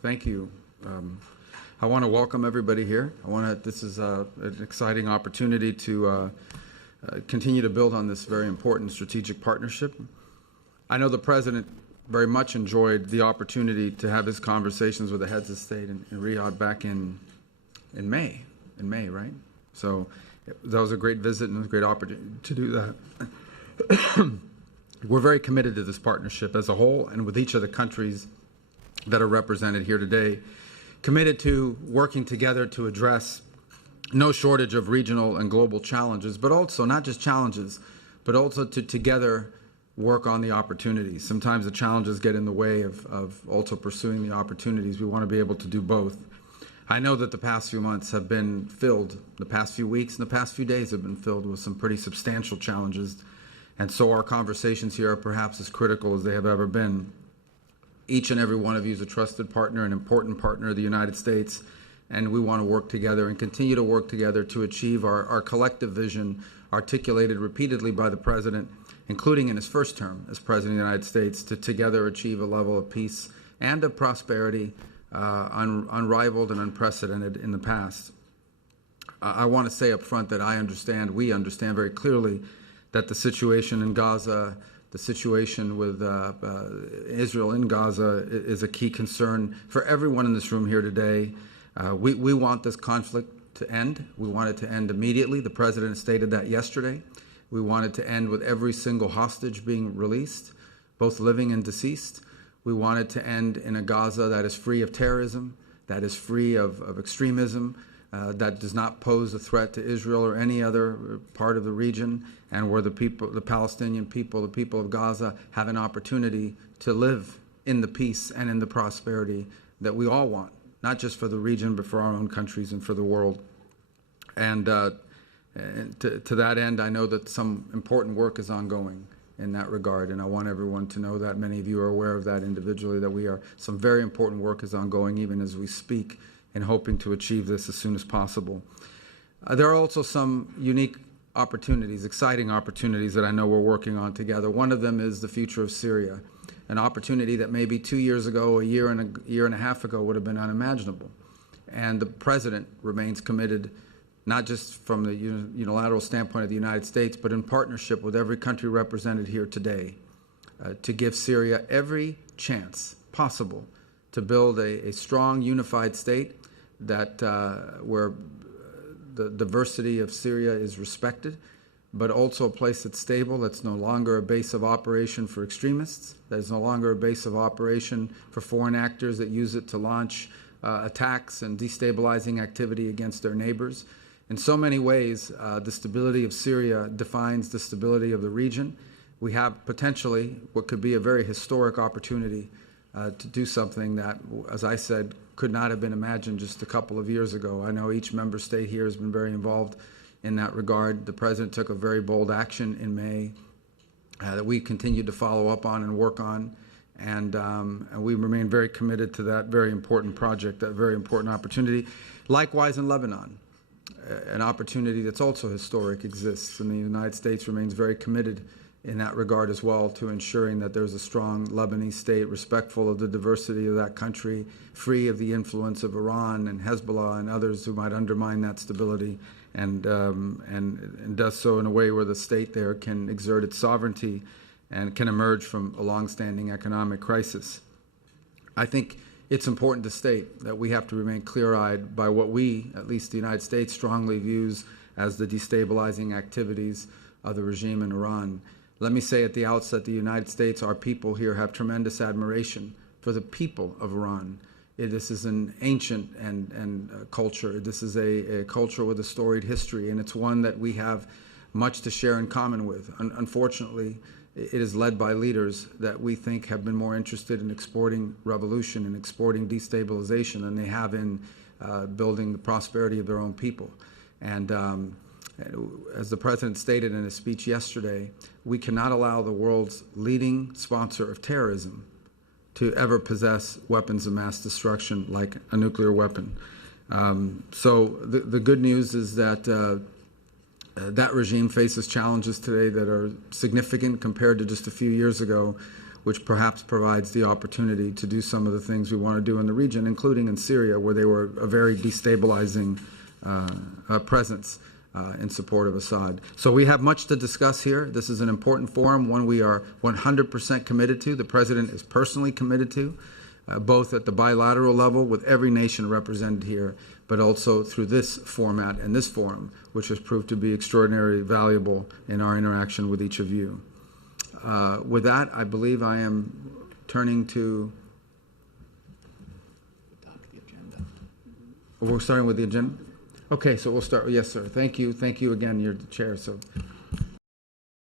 Thank you. I want to welcome everybody here. This is an exciting opportunity to continue to build on this very important strategic partnership. I know the President very much enjoyed the opportunity to have his conversations with the heads of state in Riyadh back in May, right? So that was a great visit and a great opportunity to do that. We're very committed to this partnership as a whole and with each of the countries that are represented here today, committed to working together to address no shortage of regional and global challenges, but also not just challenges, but also to together work on the opportunities. Sometimes the challenges get in the way of also pursuing the opportunities. We want to be able to do both. I know that the past few months have been filled, the past few weeks and the past few days have been filled with some pretty substantial challenges. And so our conversations here are perhaps as critical as they have ever been. Each and every one of you is a trusted partner, an important partner of the United States, and we want to work together and continue to work together to achieve our collective vision articulated repeatedly by the President, including in his first term as President of the United States, to together achieve a level of peace and of prosperity unrivaled and unprecedented in the past. I want to say up front that we understand very clearly that the situation in Gaza, the situation with Israel in Gaza is a key concern for everyone in this room here today. We want this conflict to end. We want it to end immediately. The President stated that yesterday. We want it to end with every single hostage being released, both living and deceased. We want it to end in a Gaza that is free of terrorism, that is free of extremism, that does not pose a threat to Israel or any other part of the region, and where the Palestinian people, the people of Gaza, have an opportunity to live in the peace and in the prosperity that we all want, not just for the region, but for our own countries and for the world. And to that end, I know that some important work is ongoing in that regard, and I want everyone to know that. Many of you are aware of that individually, that some very important work is ongoing even as we speak, and hoping to achieve this as soon as possible. There are also some unique opportunities, exciting opportunities that I know we're working on together. One of them is the future of Syria, an opportunity that maybe 2 years ago, a year and a half ago would have been unimaginable. And the President remains committed, not just from the unilateral standpoint of the United States, but in partnership with every country represented here today, to give Syria every chance possible to build a strong, unified state where the diversity of Syria is respected, but also a place that's stable, that's no longer a base of operation for extremists, that is no longer a base of operation for foreign actors that use it to launch attacks and destabilizing activity against their neighbors. In so many ways, the stability of Syria defines the stability of the region. We have potentially what could be a very historic opportunity to do something that, as I said, could not have been imagined just a couple of years ago. I know each member state here has been very involved in that regard. The President took a very bold action in May that we continued to follow up on and work on, and we remain very committed to that very important project, that very important opportunity. Likewise in Lebanon, an opportunity that's also historic exists, and the United States remains very committed in that regard as well, to ensuring that there's a strong Lebanese state, respectful of the diversity of that country, free of the influence of Iran and Hezbollah and others who might undermine that stability, and does so in a way where the state there can exert its sovereignty and can emerge from a longstanding economic crisis. I think it's important to state that we have to remain clear-eyed by what we, at least the United States, strongly views as the destabilizing activities of the regime in Iran. Let me say at the outset, the United States, our people here, have tremendous admiration for the people of Iran. This is an ancient culture. This is a culture with a storied history, and it's one that we have much to share in common with. Unfortunately, it is led by leaders that we think have been more interested in exporting revolution and exporting destabilization than they have in building the prosperity of their own people. And as the President stated in his speech yesterday, we cannot allow the world's leading sponsor of terrorism to ever possess weapons of mass destruction like a nuclear weapon. So the good news is that that regime faces challenges today that are significant compared to just a few years ago. which perhaps provides the opportunity to do some of the things we want to do in the region, including in Syria, where they were a very destabilizing presence in support of Assad. So we have much to discuss here. This is an important forum, one we are 100% committed to. The President is personally committed to, both at the bilateral level with every nation represented here, but also through this format and this forum, which has proved to be extraordinarily valuable in our interaction with each of you. With that, I believe I am turning to... We're starting with the agenda? Okay, so we'll start. Yes, sir. Thank you. Thank you again. You're the chair, so